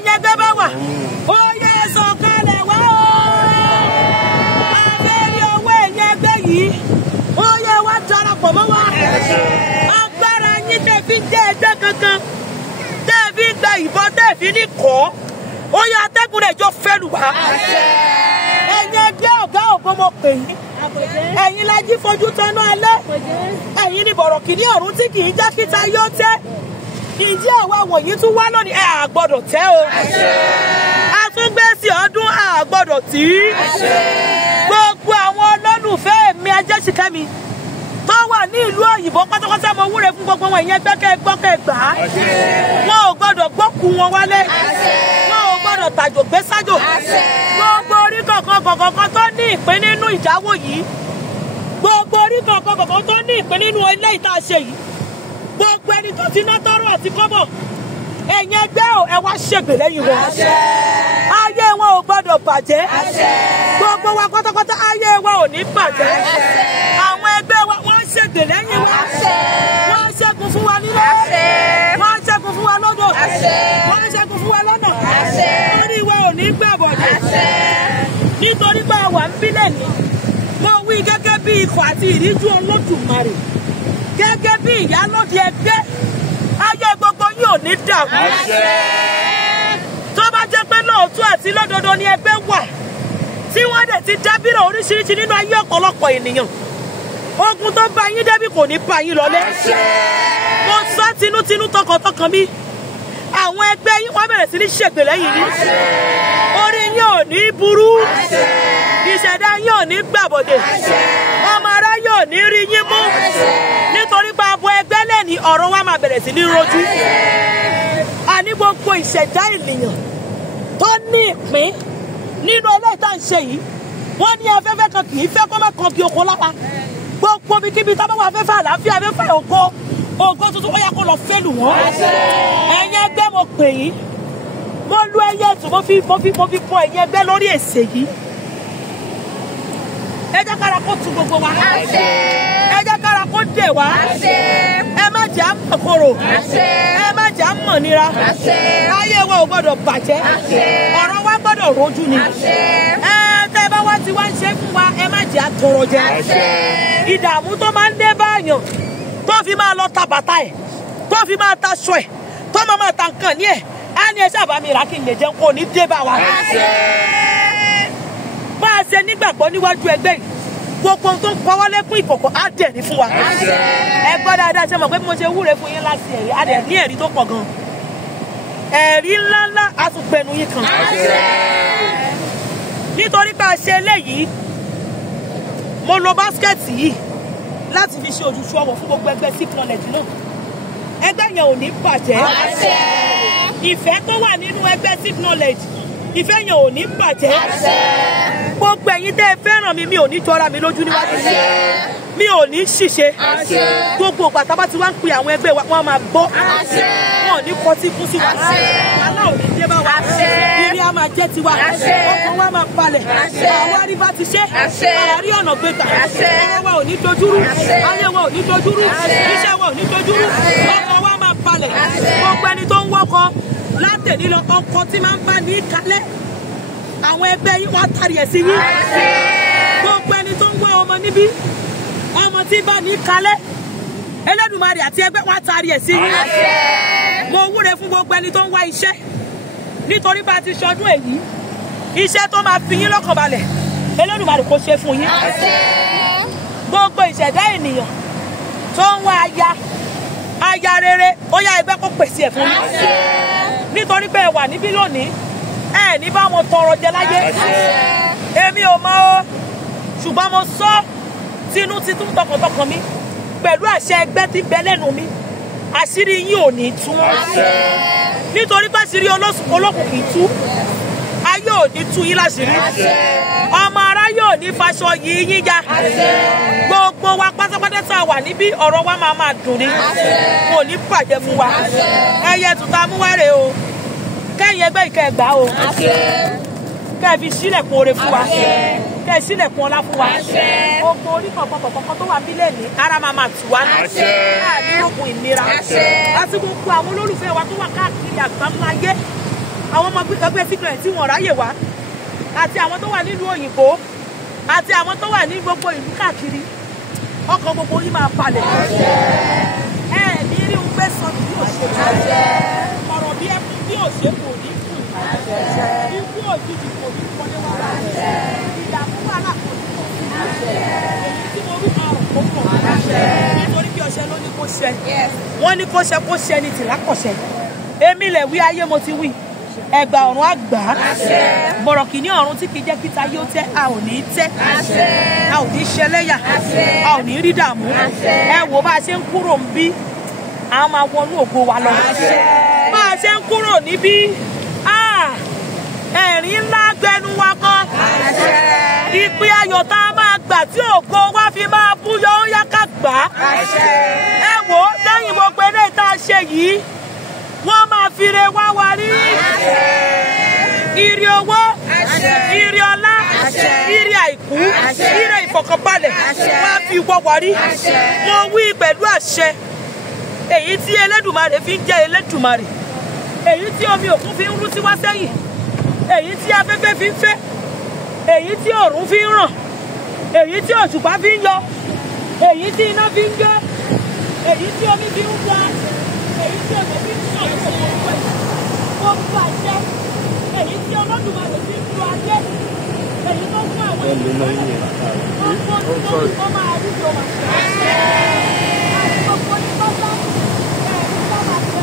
ẹ̀yin ẹgbẹ́ bá wà ó yẹ sọ̀kalẹ̀ wá o abẹ́rẹ́ owó ẹ̀yin ẹgbẹ́ yìí ó yẹ wá darapọ̀ mọ́ wa agbára yín tẹ̀ fi jẹ́ ẹgbẹ́ kankan tẹ̀ fi gba ìbọn tẹ̀ fi ní kọ́ ó yẹ atẹ́gùn rẹ̀ jọ fẹ́lù wá ẹ̀yin ẹgbẹ́ ọ̀gá ògbó mo pè yín ẹ̀yin lají fojú tọ́nú alẹ́ ẹ̀yin ní bọ̀rọ̀ kìíní ọ̀run tí kì í já kíta yóò tẹ́ ìdí àwa wọ̀nyí tún wá lónìí ẹ̀ àgbọ̀dọ̀ tẹ́ o àtúngbèsì ọdún àgbọ̀dọ̀ tí gbogbo àwọn olólùfẹ́ mi Ajẹ́ṣìkẹ́mi tó wà ní ìlú òyìnbó pátápátá mo wúre fún gbogbo wọn ìyẹn gbẹ́kẹ́ gbọ́kẹ́ gbà á wọn ò gbọ́dọ̀ gbọ́kù wọn wálé wọn ò gbọ́dọ̀ tàjò gbé sájò gbogbo orí kọ̀ọ̀kan tó ní ìpín nínú ìjáwó yìí gbogbo orí kọ̀ọ̀kan tó ní ìpín nínú ilé ìta ṣe yìí gbogbo ẹni tó ti ná tọrọ àti kọ́bọ̀ ẹ̀yin ẹgbẹ́ ò ẹ wá ṣègbè lẹ́yìn wọn ayé wọn ò gbọ́dọ̀ bàjẹ́ gbogbo wa pátápátá ayé wa ò ní bàjẹ́ àwọn ẹgbẹ́ wa wọ́n ṣègbè lẹ́yìn wọn wọ́n ṣẹ́gun fún wa nílé wọ́n ṣẹ́gun fún wa lọ́dọ̀ wọ́n ṣẹ́gun fún wa lọ́nà orí wa ò ní gbàbọ̀dẹ̀ nítorí pé àwa ń bílẹ̀ ní mo wí gẹ́gẹ́ bí ikọ̀ àti ìríjú Olódùmarè gẹ́gẹ́ bí ìyálóde ẹgbẹ́ ayé gbogbo yìí ò ní dàrú tó bá jẹ́ pé lóòótọ́ àti lódodo ni ẹgbẹ́ wà tí wọ́n dẹ̀ ti dábìrà oríṣiríṣi nínú ayé ọ̀pọ̀lọpọ̀ ènìyàn ogun tó bá yín débi kò ní bá yín lọlé mo sọ tinútinú tọkàntọkàn mi àwọn ẹgbẹ́ yín wọ́n bẹ̀rẹ̀ sí ní ṣègbè lẹ́yìn ní orí yín ò ní burú ìṣẹ̀dá yín ò ní gbàbọ̀dẹ̀ ọmọ ará yín ò ní rí yín mú nítorí pé abo ẹgbẹ́ lẹ́ni ọ̀rọ̀ wa máa bẹ̀rẹ̀ sí ní rojú àní gbogbo ìṣẹ̀dá ènìyàn tó ní ìpín nínú ẹlẹ́yìí tá à ń ṣe yìí wọ́n ní afẹ́fẹ́ kan kì í fẹ́ kó má kan kí oko lára gbogbo ibikíbi tá a bá wà afẹ́fẹ́ àlàáfíà afẹ́fẹ́ ògo tuntun ó yẹ kó lọ fẹ́lù wọ́n ẹ̀yin ẹgbẹ́ mo pè yín mo lu ẹyẹ ẹ̀tún mo fi bọ ẹ̀yin ẹgbẹ́ lórí èsè yìí ẹ jẹ́ kára kó tu gbogbo wa ẹ jẹ́ kára kó dè wá ẹ má jà mọ̀ koro ẹ má jà mọ̀ nira ayé wa ò gbọ́dọ̀ bàjẹ́ ọ̀rọ̀ wa gbọ́dọ̀ rojú ni tẹ́ bá wá ti wá ń ṣe fún wa ẹ má jà tọrọ jẹ ìdààmú tó máa ń dé báyàn tó fi máa lọ ta bàtà ẹ̀ tó fi máa ta aṣọ ẹ̀ tó máa ta nǹkan ní ẹ̀ á ní ẹ sábà mi rà kí n lè jẹun kó ní dé bá wa bá a ṣe nígbàgbọ́ níwájú ẹgbẹ́ yìí gbogbo tó ń pawọ́ lẹ́kún ìkọ̀kọ̀ á dẹ̀ ní fún wa ẹ gbọ́ dáadáa ṣe mọ̀ pé mo ṣe wúre fún yín láti ẹ̀rí á dẹ̀ ní ẹ̀rí tó pọ̀ gan ẹ̀rí ńláńlá á tún gbẹnu yín kan nítorí pé a ṣe eléyìí mo lo báskẹ̀tì yìí láti fi ṣe òṣùṣù ọwọ̀ fún gbogbo ẹgbẹ́ sí knowledge náà ẹgbẹ́ yẹn ò ní bàjẹ́ ìfẹ́ tó wà nínú ẹgbẹ́ sí knowledge ìfẹ́ yẹn ò ní bàjẹ́ gbogbo ẹ̀yin tẹ́ ẹ fẹ́ràn mi ò ní jọra mi lójú níwájú mi ò ní ṣìṣe gbogbo ìgbà tá a bá ti wá ń pe àwọn ẹgbẹ́ wa wọ́n máa gbọ́ wọn ò ní kọtí kú sí wa alá ò ní dé bá wa ìrì á máa jẹ́ tiwa ọkàn wa máa balẹ̀ àwọn àríwá ti ṣe àárí ọ̀nà gbégbà ọwọ́ wa ò ní dojúrú ayé wa ò ní dojúrú iṣẹ́ wa ò ní dojúrú ọkàn wa máa balẹ̀ gbogbo ẹni tó ń wọ́kọ látẹ̀lí lọ ọkọ̀ tí máa ń bá ní kalẹ̀ àwọn ẹgbẹ́ yìí wá tari ẹ̀ sí yín gbogbo ẹni tó ń wá ọmọ níbí ọmọ tí bá ní kalẹ̀ Elédùmarè àti ẹgbẹ́ wá tari ẹ̀ sí yín mo wúre fún gbogbo ẹni tó ń wá iṣẹ́ nítorí bá a ti ṣọdún èyí iṣẹ́ tó máa fi yín lọ́kàn balẹ̀ Elédùmarè kó ṣe fún yín gbogbo ìṣẹ̀dá ènìyàn tó ń wá aya rere ó yá ẹgbẹ́ kó pèsè ẹ̀ fún yín nítorí pé ẹ wà níbí lónìí ẹ ní bá wọn tọrọ jẹ láyé èmi ò mọ̀ o ṣùgbọ́n mo sọ tinútinú tọkàntọkàn mi pẹ̀lú àṣẹ ẹgbẹ́ tí bẹ lẹ́nu mi àṣírí yín ò ní tú nítorí pé àṣírí olókùn kì í tú ayé ò ní tú yín láṣìírí ọmọ ará yóò ní faṣọ yìí yín ya gbogbo wa pátápátá tá a wà níbí ọ̀rọ̀ wa máa dùn ní kò ní bàjẹ́ fún wa ẹyẹ tuntun amúwárè o kẹ́yìn ẹgbẹ́ ìkẹgbà o kẹ́ fi sílẹ̀kùn oore fún wa kẹ́ sílẹ̀kùn ọlá fún wa gbogbo orí kọ̀ọ̀kan tó wà nílẹ̀ ní ara máa tù wá ní òkun ìnira àti gbogbo àwọn olólùfẹ́ wa tó wà káàkiri àgbáńlá ayé àwọn ọmọ ẹgbẹ́ sígbìrẹ̀ tí wọ́n ráyè wá àti àwọn tó wà nílùú òyìnbó àti àwọn tó wà ní gbogbo ìlú káàkiri ọkàn gbogbo yín máa balẹ̀. ẹ ní rí un fẹ́ sọ bí òṣèlú ọ̀rọ̀ bí ẹkún bí òṣèlú kò ní kù ikú òjijì kò ní kọ́lé wá ìdààmú wàhálà kò ní kọ́ èyí tí mo rí àrùn kò pọ̀ nítorí bí ọṣẹ ló ní kó ṣẹ wọ́n ní kó ṣẹ ní tìlákọ̀ṣẹ èmi lẹ̀ wí ayé mo ti wí ẹgbà ọ̀run àgbà bọ̀rọ̀ kìíní ọ̀run tí kìí jẹ́ kíta yóò tẹ́ a ò ní tẹ́ a ò ní ṣẹlẹ́yà a ò ní rí dààmú ẹ wò bá a ṣe ń kúrò ń bí a máa wọnú ògo wa lọ bá a ṣe ń kúrò níbí ẹ̀rín ńlá gbẹnu wa kan ìpè ayọ̀ tá a máa gbà tí ògo wa fi máa búyọ ó yá ká gbà á ẹ wò lẹ́yìn gbogbo eléyìí tá a ṣe yìí wọ́n máa fi re wá wa rí ire owó ire ọlá ire àìkú ire ìfọ̀kànbalẹ̀ wọ́n á fi wọ́ wa rí mo wí pẹ̀lú àṣẹ èyí tí Elédùmarè fi ń jẹ́ Elédùmarè èyí tí omi òkun fi ń rú sí wá sẹ́yìn èyí tí afẹ́fẹ́ fi ń fẹ́ èyí tí òòrùn fi ń ràn èyí tí òṣùpá fi ń yọ èyí tí iná fi ń jó èyí tí omi fi ń ga èyí tí ọ̀nà fi ń sàn gbogbo àṣẹ èyí tí Olódùmarè fi ń lu ayé èyí tó fún àwọn ènìyàn ọkọ tó ń kọ́ máa rí ló máa ṣe àti gbogbo ìtọ́jú ẹ̀rí tó máa ṣe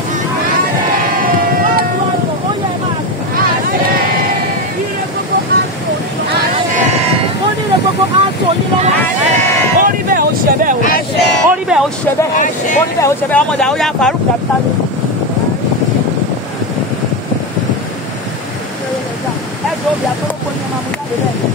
ọdún ọdún ó yẹ máa gbà ire gbogbo aṣọ yín ó nílé gbogbo aṣọ yín lọ́wọ́ ó rí bẹ́ẹ̀ ó ṣe bẹ́ẹ̀ ó rí bẹ́ẹ̀ ó ṣe bẹ́ẹ̀ ó rí bẹ́ẹ̀ ó ṣe bẹ́ẹ̀ ọmọdé àwọn yà Faruk capital ẹjọ́ òbí àtọ́wọ́pọ̀ ní ọmọ amújáde bẹ́ẹ̀ ni.